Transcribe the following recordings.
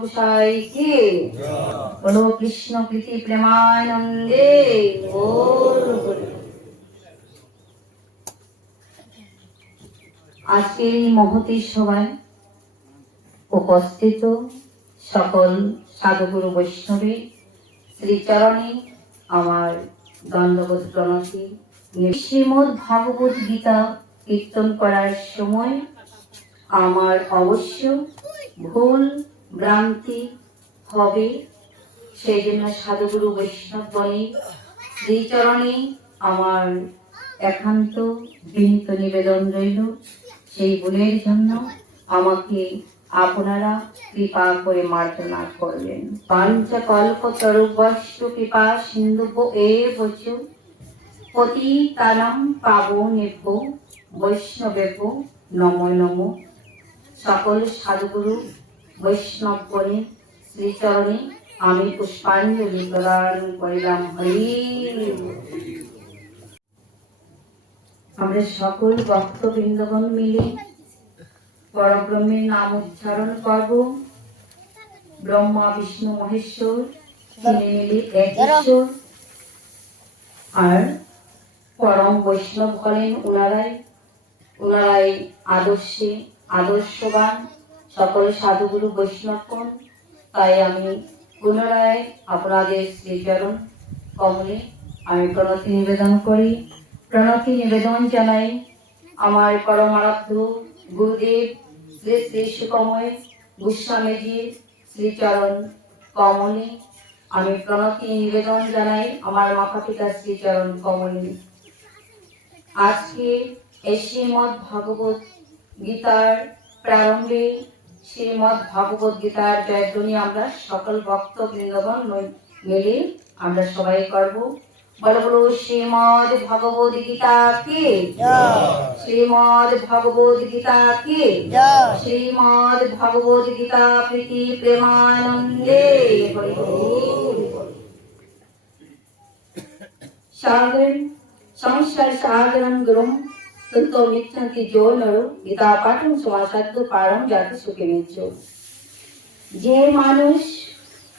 গোসাই কি বলো কৃষ্ণ প্রীতি প্রেমানন্দে আজকের এই মহতী সভায় উপস্থিত সকল সাধুগুরু বৈষ্ণবী শ্রীচরণে আমার দণ্ডবোধ প্রণতি। শ্রীমদ্ ভাগবত গীতা কীর্তন করার সময় আমার অবশ্য ভুল ভ্রান্তি হবে, সেই জন্য সাধুগুরু বৈষ্ণবগণে শ্রীচরণে আমার একান্ত বিনীত নিবেদন রইল, সেই ভুলের জন্য আমাকে আপনারা কৃপা করে মার্জনা করলেন। পাঞ্চকল্পতরুভ্যশ্চ কৃপা সিন্ধুভ্য এব চ পতিতানাং পাবনেভ্যো বৈষ্ণবেভ্যো নমো নমো। সকল সাধুগুরু বৈষ্ণবগণের শ্রীচরণে আমি পুষ্পাঞ্জলি প্রদান করিলাম। হরি আমরা সকল ভক্তবৃন্দগণ মিলে পরব্রহ্মের নাম উচ্চারণ করব। ব্রহ্মা বিষ্ণু মহেশ্বর তিনে মিলে এক ঈশ্বর। আর পরম বৈষ্ণব হলেন ওনারাই আদর্শবান সকল সাধুগুরু বৈষ্ণবগণ। তাই আমি পুনরায় আপনাদের শ্রীচরণ কমলে আমি প্রণতি নিবেদন করি। প্রণতি নিবেদন জানাই আমার পরমারাধ্য গুরুদেব শ্রী শ্রী সুকময় গোস্বামীজির শ্রীচরণ কমলে আমি প্রণতি নিবেদন জানাই আমার মাতা পিতা শ্রীচরণ কমলে। আজকে এই শ্রীমদ্ ভাগবত গীতার প্রারম্ভে শ্রীমদ্ ভাগবত গীতার জয়ধ্বনি আমরা সকল ভক্ত বৃন্দগণ মিলে আমরা সবাই করব। বলো বলো শ্রীমদ্ ভাগবত গীতা কি জয়, শ্রীমদ্ ভাগবত গীতা কি জয়, শ্রীমদ্ ভাগবত গীতা প্রীতি প্রেমানন্দে হরি হরি। সাগর সংসার সাগরম গুরুম তন্তো মিচ্ছন্তি যো নরো গীতা পাঠং সমাসাদ্য পারম জাতি সুখে নিচ্ছ। যে মানুষ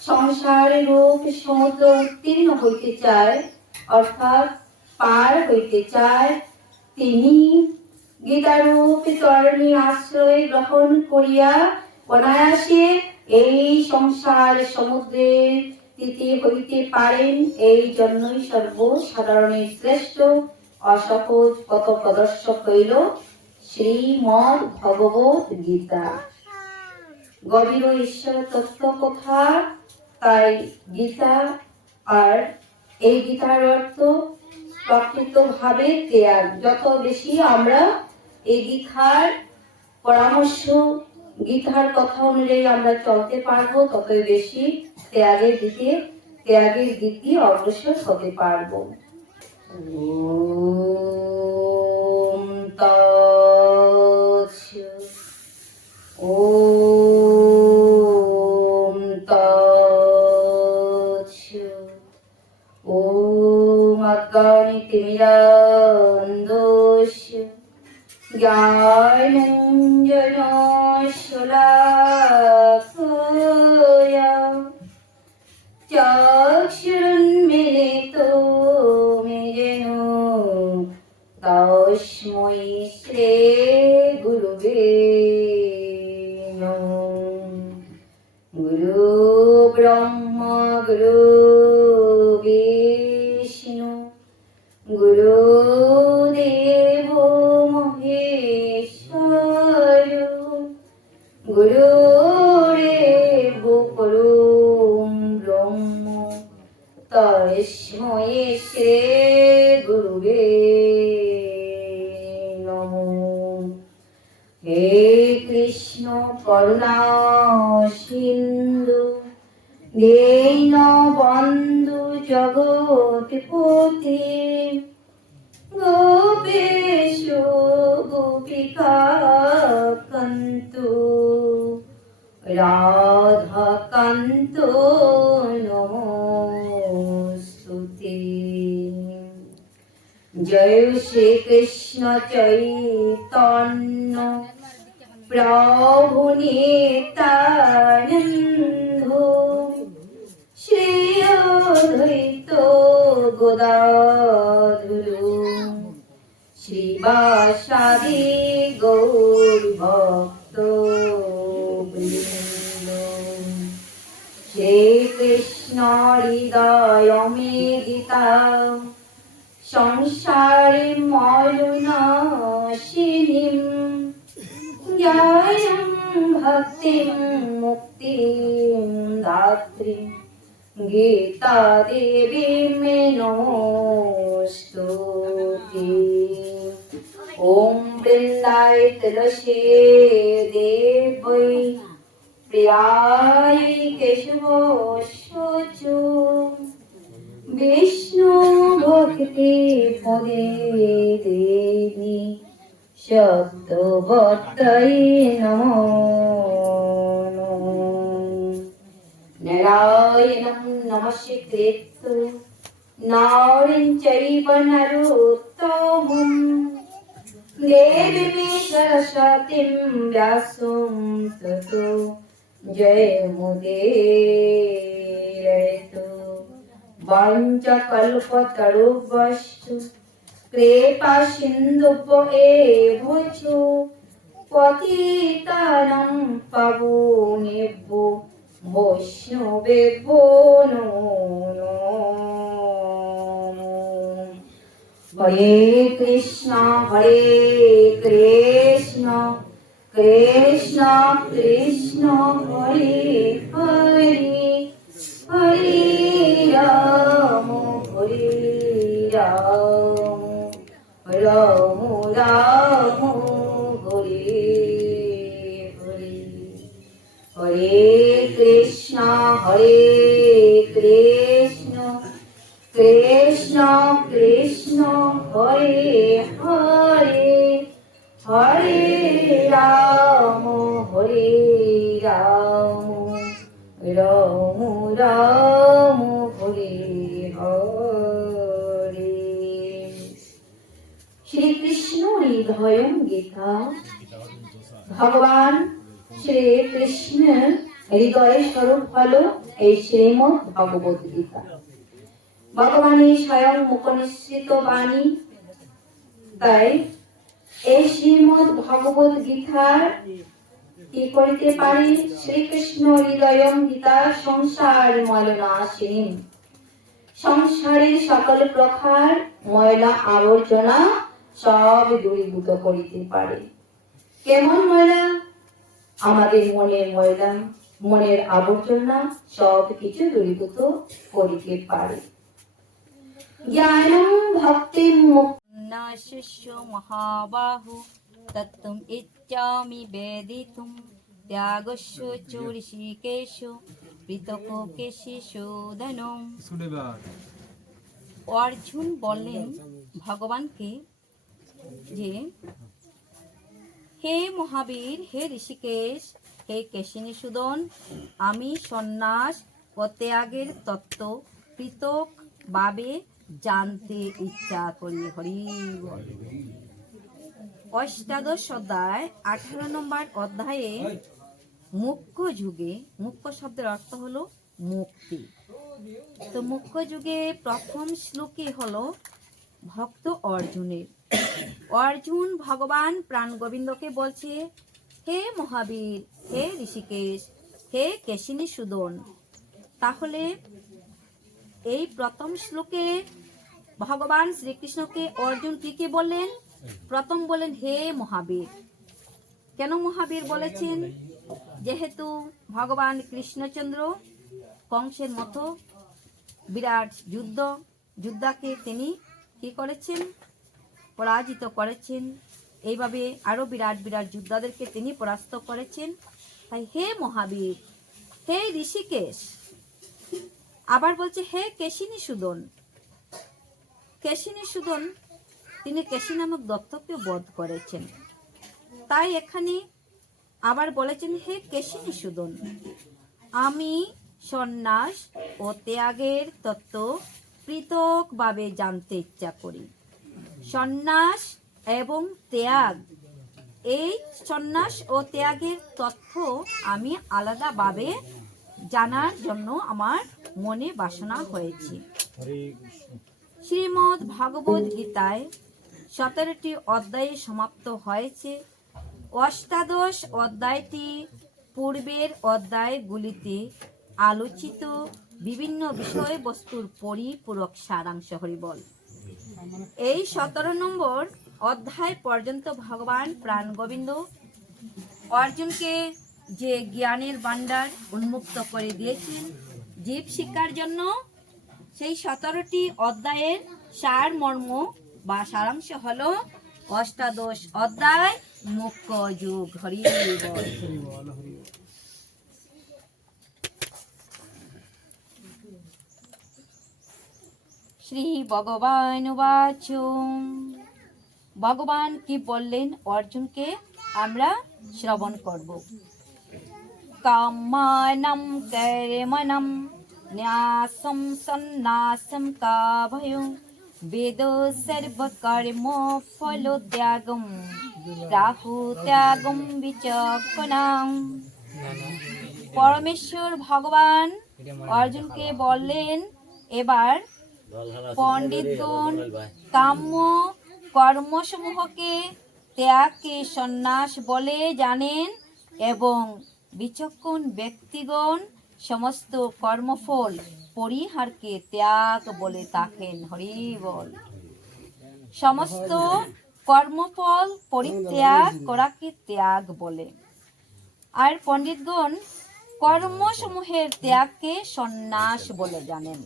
সংসারের রূপ সমুদ্র উত্তীর্ণ হইতে চায়, অর্থাৎ পার হইতে চায়, তিনি গীতারূপ তরণী আশ্রয় গ্রহণ করিয়া অনায়াসে এই সংসার সমুদ্রের তীরে হইতে পারেন। এই জন্যই সর্বসাধারণের শ্রেষ্ঠ অসহজ পথ প্রদর্শক হইল শ্রীমদ্ ভগবত গীতা। গভীর ঈশ্বর তত্ত্ব কথা তাই গীতা। আর এই গীতার অর্থ প্রকৃতভাবে ত্যাগ। যত বেশি আমরা এই গীতার পরামর্শ গীতার কথা অনুযায়ী আমরা চলতে পারবো, ততই বেশি ত্যাগের দিকে অগ্রসর হতে পারবো। ওম তৎসৎ। ওম তৎসৎ। ওম অজ্ঞানতিমিরান্ধস্য জ্ঞানাঞ্জনশলাকয়া চক্ষুরুন্মিলিতং येन তস্मै শ্রী গুরুবে নমঃ। গুরু ব্রহ্মা গুরু বিষ্ণু গুরুদেব মহেশ্বর গুরুরেব পরম ব্রহ্ম তস্मै শ্রী গুরুবে নমঃ। হে কৃষ্ণ করুণা সিন্ধু দীনবন্ধু জগৎপতি গোপেশ গোপিকা কান্ত রাধাকান্ত নমস্তুতে। জয় শ্রী কৃষ্ণ চৈতন্য প্রভু নিত্যানন্দ গোদাধুরু শ্রীবাসাদি গৌর ভক্ত বৃন্দ শ্রীকৃষ্ণ হৃদয় মে গীতা সংসারে মলিনাশিনীম জ্ঞায়ং ভক্তিং মুক্তিং দাত্রীং গীতা দেবী মে নমস্তুতে। ওম বৃন্দায় তুলসী দেবৈ প্রিয়ায় কেশবস্য বিষ্ণু ভক্তি পদে দেবী শব্দবত্তৈ নমো নারায়ণং নমস্কৃত্য নারীং চৈব নরোত্তমং দেবীং সরস্বতীং ব্যাসং ততো জয়মুদীরয়তু। বাঞ্ছাকল্পতরুভ্যশ্চ কৃপা সিন্ধুভ্যেব চ পতিতানাং পাবনেভ্যো বৈষ্ণবেভ্যো নমো নমঃ। হরে কৃষ্ণ কৃষ্ণ কৃষ্ণ হরে হরে হরে রাম রাম রাম হরে হরে। হরে কৃষ্ণ কৃষ্ণ কৃষ্ণ হরে হরে হরে রাম রাম রাম হরে হরে। শ্রীকৃষ্ণ হৃদয় গীতা ভগবান শ্রীকৃষ্ণ হৃদয়ের স্বরূপ হলো এই শ্রীমদ্ ভগবত গীতা। ভগবানের স্বয়ং মুখনিসৃত বাণী। তাই এই শ্রীমদ্ ভগবত গীতার কি করিতে পারি? শ্রীকৃষ্ণ হৃদয় গীতা সংসার মলিনাশিনী, সংসারের সকল প্রকার ময়লা আবর্জনা সব দূরীভূত করিতে পারে। কেমন ময়লা? আমাদের মনের ময়লা, মনের আবর্জনা সব কিছু দূরীভূত করিতে পারে। জ্ঞানং ভক্তিং মুক্তা শিষ্য মহাবাহু তত্ত্বম ইচ্ছামি বেদিতুম ত্যাগস্য চ ঋষিকেশ পৃথক কেশি শোধনম। অর্জুন বললেন ভগবানকে যে, হে মহাবীর, হে ঋষিকেশ, হে কেশিনিষূদন, আমি সন্ন্যাস ও ত্যাগের তত্ত্ব পৃথক ভাবে জানতে ইচ্ছা করি। হরি বল। অষ্টাদশ অধ্যায় 18 নম্বর অধ্যায়ে মুখ্য যুগে, মুখ্য শব্দের অর্থ হলো মুক্তি। তো মুখ্য যুগে প্রথম শ্লোকে হলো ভক্ত অর্জুনের। অর্জুন ভগবান প্রাণ গোবিন্দকে বলছে, হে মহাবীর, হে ঋষিকেশ, হে কেশিনিষূদন। তাহলে এই প্রথম শ্লোকে ভগবান শ্রীকৃষ্ণকে অর্জুন কি বললেন? প্রথম বলেন হে মহাবীর। কেন মহাবীর বলেছেন? যেহেতু ভগবান কৃষ্ণচন্দ্র কংসের মতো বিরাট যোদ্ধাকে তিনি কি করেছেন? পরাজিত করেছেন। এইভাবে আরো বিরাট বিরাট যোদ্ধাদেরকে তিনি পরাস্ত করেছেন। তাই হে মহাবীর, হে ঋষিকেশ। আবার বলছে হে কেশিনিষূদন। কেশিনিষূদন তিনি কেশি নামক দত্তকে বধ করেছেন। তাই এখানে আবার বলেছেন হে কেশিনিষূদন, আমি সন্ন্যাস ও ত্যাগের তত্ত্ব পৃথকভাবে জানতে ইচ্ছা করি। সন্ন্যাস এবং ত্যাগ, এই সন্ন্যাস ও ত্যাগের তথ্য আমি আলাদাভাবে জানার জন্য আমার মনে বাসনা হয়েছে। শ্রীমদ্ ভাগবত গীতায় 17টি অধ্যায়ে সমাপ্ত হয়েছে। অষ্টাদশ অধ্যায়টি পূর্বের অধ্যায়গুলিতে আলোচিত বিভিন্ন বিষয়বস্তুর পরিপূরক সারাংশ। হরিবল। এই 17 নম্বর অধ্যায় পর্যন্ত ভগবান প্রাণ গোবিন্দ অর্জুনকে যে জ্ঞানের ভান্ডার উন্মুক্ত করে দিয়েছেন জীব শিক্ষার জন্য, সেই 17টি অধ্যায়ের সার মর্ম বা সারাংশ হলো অষ্টাদশ অধ্যায় মুখ্য যুগ। হরি বল। শ্রী ভগবান বাচ। ভগবান কি বললেন অর্জুনকে আমরা শ্রবণ করব। কামানম কর্মণম ন্যাসম সন্ন্যাসম কাভয়ং বেদ সর্বকর্ম ফলোত্যাগম রাহুত্যাগম বিচক্ষণাং। পরমেশ্বর ভগবান অর্জুনকে বললেন, এবার পণ্ডিতগণ কাম্য কর্মসমূহকে ত্যাগকে সন্ন্যাস বলে জানেন এবং বিচক্ষণ ব্যক্তিগণ সমস্ত কর্মফল পরিহারকে ত্যাগ বলে থাকেন। হরি বল। সমস্ত কর্মফল পরিত্যাগ করাকে ত্যাগ বলে, আর পণ্ডিতগণ কর্মসমূহের ত্যাগকে সন্ন্যাস বলে জানেন।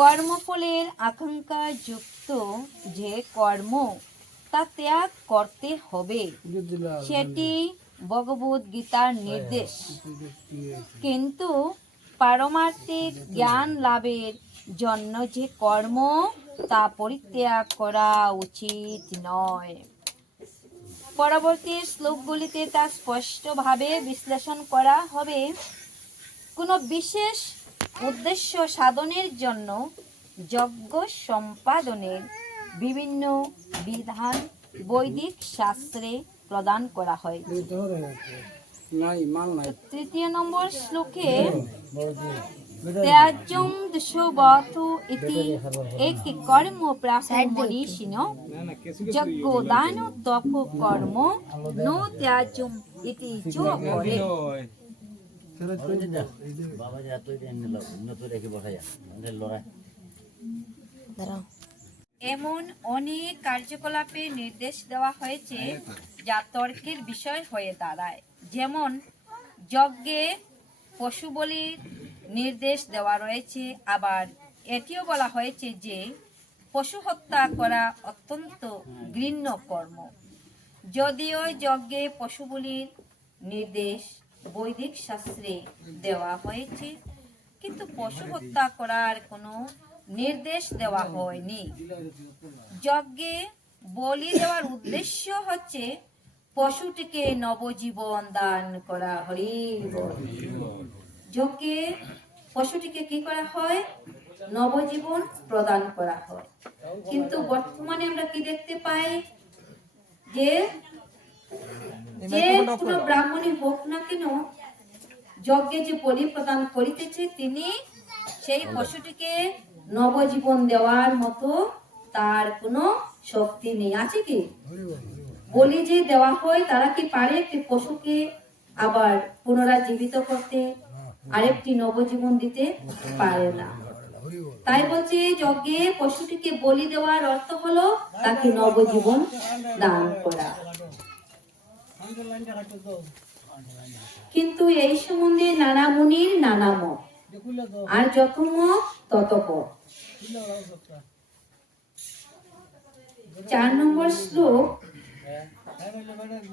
কর্মফলের আকাঙ্ক্ষা যুক্ত যে কর্ম তা ত্যাগ করতে হবে, সেটি ভগবদ গীতার নির্দেশ। কিন্তু পারমার্থিক জ্ঞান লাভের জন্য যে কর্ম তা পরিত্যাগ করা উচিত নয়। পরবর্তী শ্লোকগুলিতে তা স্পষ্টভাবে বিশ্লেষণ করা হবে। কোনো বিশেষ উদ্দেশ্য সাধনের জন্য যজ্ঞ সম্পাদনের বিভিন্ন বিধান বৈদিক শাস্ত্রে প্রদান করা হয়। 3 নম্বর শ্লোকে ত্যাজ্যং দশবতু ইতি এক কর্ম প্রাপ্য মনীষিণো যজ্ঞ দান তপ কর্ম নো ত্যাজ্যম ইতি চো করে। এমন অনেক কার্যকলাপের নির্দেশ দেওয়া হয়েছে যা তর্কের বিষয় হয়ে দাঁড়ায়। যেমন যজ্ঞে পশু বলির নির্দেশ দেওয়া রয়েছে, আবার এটিও বলা হয়েছে যে পশু হত্যা করা অত্যন্ত ঘৃণ্য কর্ম। যদিও যজ্ঞে পশু বলির নির্দেশ বৈদিক শাস্ত্রে দেওয়া হয়েছে, কিন্তু পশু হত্যা করার কোনো নির্দেশ দেওয়া হয়নি। যজ্ঞে বলি দেওয়ার উদ্দেশ্য হচ্ছে পশুটিকে নবজীবন দান করা। হরি বল। যজ্ঞে পশুটিকে কি করা হয়? নবজীবন প্রদান করা হয়। কিন্তু বর্তমানে আমরা কি দেখতে পাই যে কোনো ব্রাহ্মণই হোক না কেন, যজ্ঞে যে বলি প্রদান করিতেছে তিনি সেই পশুটিকে নবজীবন দেওয়ার মতো তার কোনো শক্তি নেই। আছে কি? বলি যে দেওয়া হয়, তারা কি পারে একটি পশুকে আবার পুনরায় জীবিত করতে, আরেকটি নবজীবন দিতে? পারে না। তাই বলছে যজ্ঞে পশুটিকে বলি দেওয়ার অর্থ হলো তাকে নবজীবন দান করা। কিন্তু এই সম্বন্ধে নানা মুনির নানা মত, আর যত মত তত পথ। 4 নম্বর শ্লোক,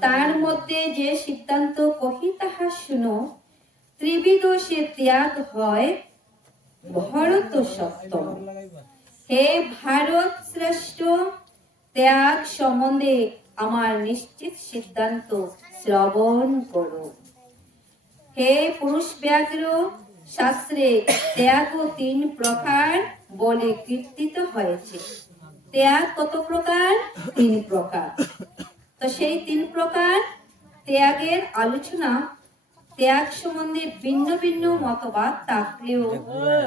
তার মধ্যে যে সিদ্ধান্ত কহি তাহা শুনো, ত্রিবিধ সে ত্যাগ হয় ভরত সপ্তম। হে ভারত শ্রেষ্ঠ, ত্যাগ সম্বন্ধে আমার নিশ্চিত সিদ্ধান্ত শ্রবণ করো। হে পুরুষ ব্যাঘ্র, শাস্ত্রে ত্যাগ 3 প্রকার বলে কীর্তিত হয়েছে। ত্যাগ কত প্রকার? 3 প্রকার। তো সেই 3 প্রকার ত্যাগের আলোচনা ত্যাগ সম্বন্ধে ভিন্ন ভিন্ন মতবাদ থাকলেও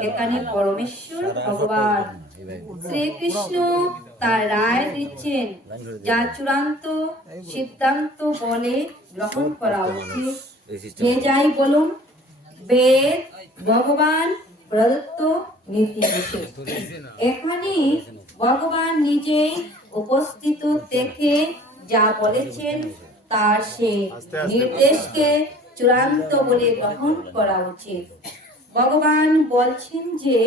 এখানে পরমেশ্বর ভগবান শ্রীকৃষ্ণ তার রায় দিচ্ছেন, যা চূড়ান্ত সিদ্ধান্ত বলে গ্রহণ করা উচিত। যে যাই বলুন, বেদ ভগবান প্রদত্ত নীতি বিশেষ। এখানে ভগবান নিজেই উপস্থিত থেকে যা বলেছেন তার সে নির্দেশকে চূড়ান্ত বলে গ্রহণ করা উচিত। ভগবান বলছেন যে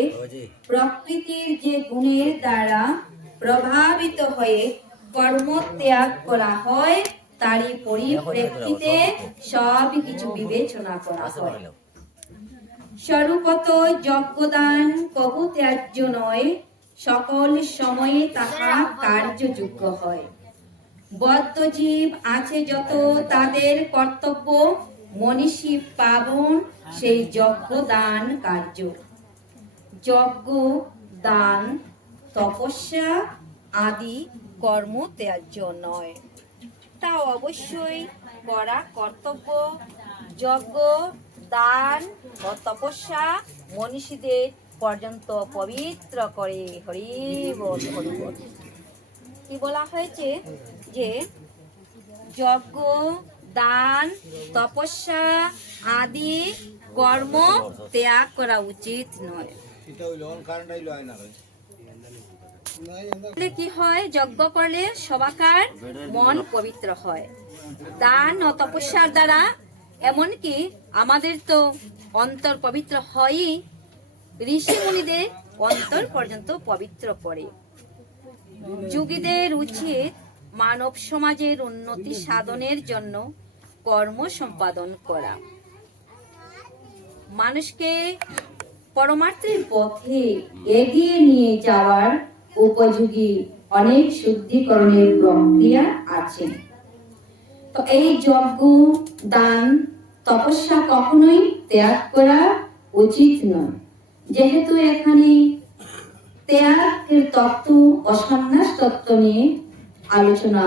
প্রকৃতির যে গুণের দ্বারা প্রভাবিত হয়ে কর্ম ত্যাগ করা হয় তারই পরিপ্রেক্ষিতে সব কিছু বিবেচনা করা হয়। স্বরূপত যজ্ঞদান কবু ত্যায্য নয়, সকল সময়ে তাহা কার্যযোগ্য হয়। বদ্ধ জীব আছে যত তাদের কর্তব্য মনীষী পাবন সেই যজ্ঞ দান কার্য। যজ্ঞ দান তপস্যা আদি কর্ম ত্যায্য নয়, তা অবশ্যই করা কর্তব্য। যজ্ঞ দান ও তপস্যা মনীষীদের পর্যন্ত পবিত্র করে। হরি বল হরি বল। কি বলা হয়েছে যে যজ্ঞ দান তপস্যা আদি কর্ম ত্যাগ করা উচিত নয়। কি হয়, যজ্ঞ করলে সবাকার মন পবিত্র হয়। দান ও তপস্যার দ্বারা এমনকি আমাদের তো অন্তর পবিত্র হয়ই, ঋষি মুনিদের অন্তর পর্যন্ত পবিত্র করে। যোগীদের উচিত মানব সমাজের উন্নতি সাধনের জন্য কর্ম সম্পাদন করা, মানুষকে পরমার্থের পথে এগিয়ে নিয়ে যাওয়ার উপযোগী অনেক শুদ্ধিকরণের প্রক্রিয়া আছে। তো এই যজ্ঞ দান তপস্যা কখনোই ত্যাগ করা উচিত নয়, যেহেতু এখানে ত্যাগের তত্ত্ব ও সন্ন্যাস তত্ত্ব নিয়ে আলোচনা।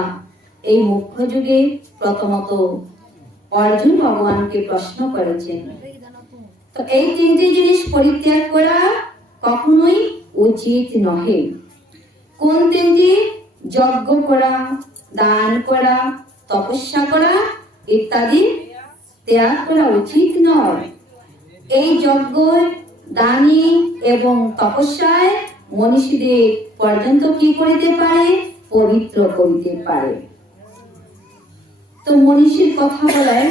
এই মুখ্য যুগে প্রথমত অর্জুন ভগবানকে প্রশ্ন করেছেন, তো এই তিনটি জিনিস পরিত্যাগ করা কখনোই উচিত নহে। কোন তিনটি? যজ্ঞ করা, দান করা, তপস্যা করা ইত্যাদি ত্যাগ করা উচিত নয়। এই যজ্ঞ দানি এবং তপস্যায় মনীষীদের পর্যন্ত কি করিতে পারে? পবিত্র করিতে পারে। তো মনীষীর কথা বলায়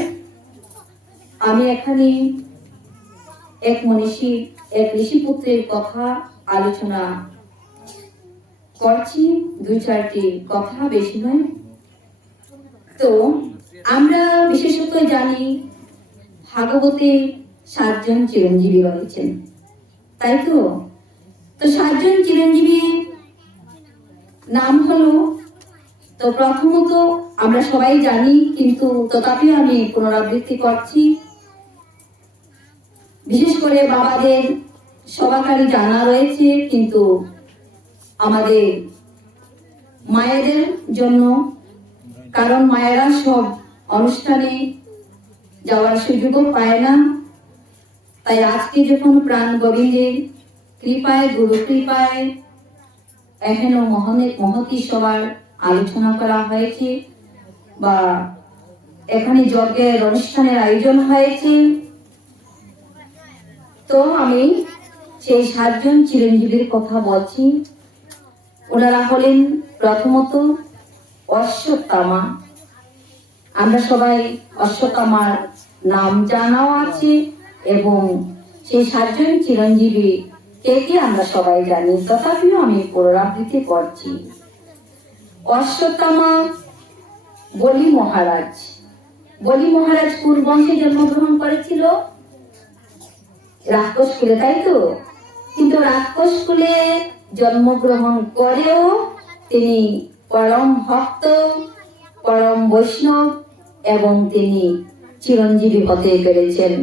আমি এখানে এক মনীষী, এক ঋষিপুত্রের কথা আলোচনা করছি, দুই চারটি কথা, বেশি নয়। তো আমরা বিশেষত জানি ভাগবতে 7 জন চিরঞ্জীবী রয়েছেন, তাই তো? তো 7 জন চিরঞ্জীবী নাম হলো, তো প্রথমত আমরা সবাই জানি, কিন্তু তথাপিও আমি পুনরাবৃত্তি করছি। বিশেষ করে বাবাদের সবাকারই জানা রয়েছে, কিন্তু আমাদের মায়েদের জন্য, কারণ মায়েরা সব অনুষ্ঠানে যাওয়ার সুযোগও পায় না, তাই আজকে যখন প্রাণ গোবিন্দের কৃপায়, গুরু কৃপায় এখনো মহতি সবার আলোচনা করা হয়েছে বা এখানে যজ্ঞের অনুষ্ঠানের আয়োজন হয়েছে, তো আমি সেই 7 জন চিরঞ্জীবীর কথা বলছি। ওনারা হলেন প্রথমত অশ্বত্থামা। আমরা সবাই অশ্বত্থামার নাম জানাও আছে, এবং সেই 7 জন চিরঞ্জীবী কে আমরা সবাই জানি, তথাপিও আমি পুনরাবৃত্তি করছি। অশ্বত্থামা বলি মহারাজ। বলি মহারাজ কোন বংশে জন্মগ্রহণ করেছিল? রাক্ষস কুলে, তাই তো? কিন্তু রাক্ষস কুলে জন্মগ্রহণ করেও তিনি পরম ভক্ত, পরম বৈষ্ণব, এবং তিনি চিরঞ্জীবী হতে পেরেছেন।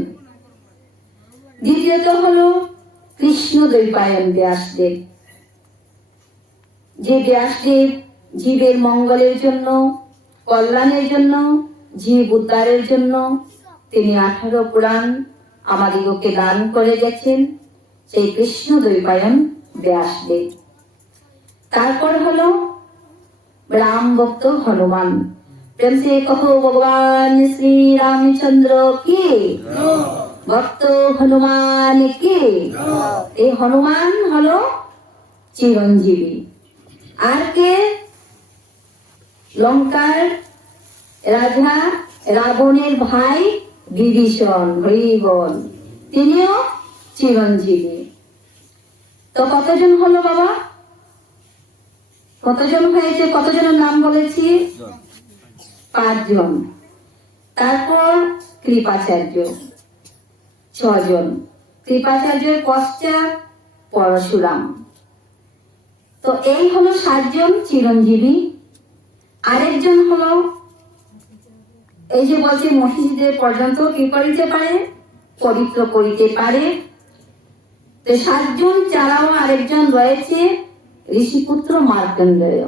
দ্বিতীয়ত হলো কৃষ্ণ দ্বৈপায়ন ব্যাসদেব। যে ব্যাসদেব জীবের মঙ্গলের জন্য, কল্যাণের জন্য, জীব উদ্ধারের জন্য তিনি 18 পুরাণ আমাদিগকে দান করে গেছেন, সেই কৃষ্ণ দ্বৈপায়ন ব্যাসদেব। তারপর হলো রাম ভক্ত হনুমান। প্রেম সে কহো ভগবান শ্রী রামচন্দ্র কি, ভক্ত হনুমান কি। এই হনুমান হলো চিরঞ্জীবী। আর কে? লঙ্কার রাজা রাবণের ভাই বিভীষণ, হরি বল, তিনিও চিরঞ্জীবী। তো কতজন হলো বাবা? কতজন হয়েছে? কতজনের নাম বলেছি? 5 জন। তারপর কৃপাচার্য 6 জন। কৃপাচার্যের পশ্চাৎ পরশুরাম। তো এই হলো 7 জন চিরঞ্জীবী। আরেকজন হলো এই যে বলছে মহিষীদের পর্যন্ত কি করিতে পারে? পবিত্র করিতে পারে। তো 7 জন ছাড়াও আরেকজন রয়েছে ঋষিপুত্র মার্কণ্ডেয়।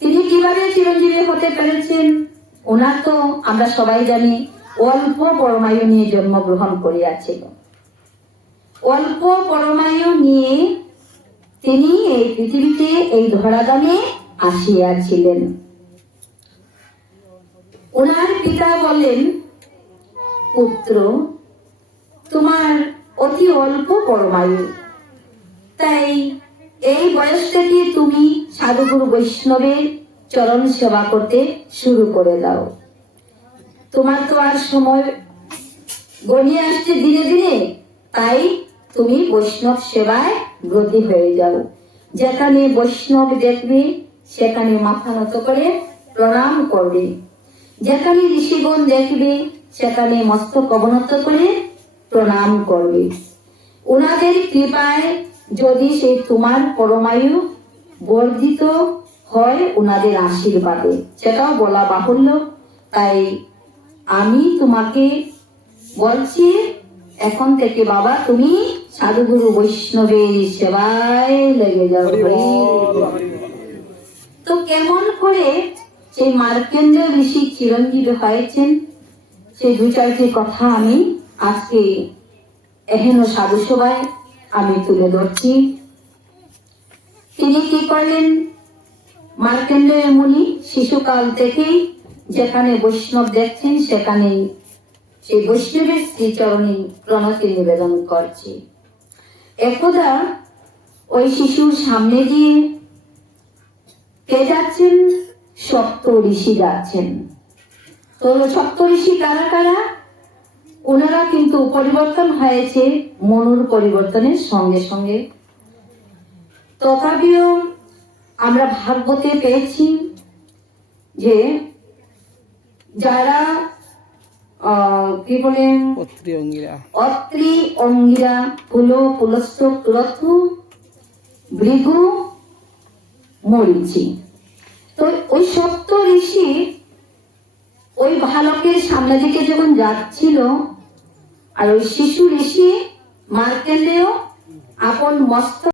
তিনি কিভাবে চিরঞ্জীবী হতে পেরেছেন? ওনার তো আমরা সবাই জানি অল্প পরমায়ু নিয়ে জন্মগ্রহণ করিয়াছিল। অল্প পরমায়ু নিয়ে তিনি এই পৃথিবীতে এই ধরাধামে আসিয়াছিলেন। ওনার পিতা বলেন, পুত্র তোমার অতি অল্প পরমায়ু, তাই এই বয়স থেকে তুমি সাধুগুরু বৈষ্ণবের চরণ সেবা করতে শুরু করে দাও। তোমার তো আর সময় গড়িয়ে আসছে ধীরে ধীরে, তাই তুমি বৈষ্ণব সেবায় ব্রতী হয়ে যাও। যেখানে বৈষ্ণব দেখবে সেখানে মাথা নত করে প্রণাম করবে, যেখানে ঋষিগণ দেখবে সেখানে মস্তক অবনত করে প্রণাম করবে। ওনাদের কৃপায় যদি সেই তোমার পরমায়ু বর্ধিত হয় ওনাদের আশীর্বাদে, সেটাও বলা বাহুল্য। তাই আমি তোমাকে বলছি এখন থেকে বাবা তুমি সাধুগুরু বৈষ্ণবের সেবায় লেগে যাও। তো কেমন করে সেই মার্কেন্দ্র ঋষি চিরঞ্জীবী হয়েছেন সেই 2-4টি কথা আমি আজকে এহেন সাধু সভায় আমি তুলে ধরছি। তিনি কি করলেন? মার্কেন্ডেয় মুনি শিশুকাল থেকেই যেখানে বৈষ্ণব দেখছেন সেখানে সেই বৈষ্ণবের শ্রীচরণে প্রণতি নিবেদন করছে। একদা ওই শিশুর সামনে দিয়ে কে যাচ্ছেন? 7 ঋষি যাচ্ছেন। তো 7 ঋষি কারা কারা? ওনারা কিন্তু পরিবর্তন হয়েছে মনুর পরিবর্তনের সঙ্গে সঙ্গে। তথাপিও আমরা ভাগবতে পেয়েছি যে যারা কি বলেন অত্রি অঙ্গিরা পুল পুলস্ত পুরথু ভৃগু মরিচি। তো ওই 7 ঋষি ওই বালকের সামনে দিকে যখন যাচ্ছিল, আর ওই শিশু ঋষি মার্কেন্ডেয় আপন মস্তক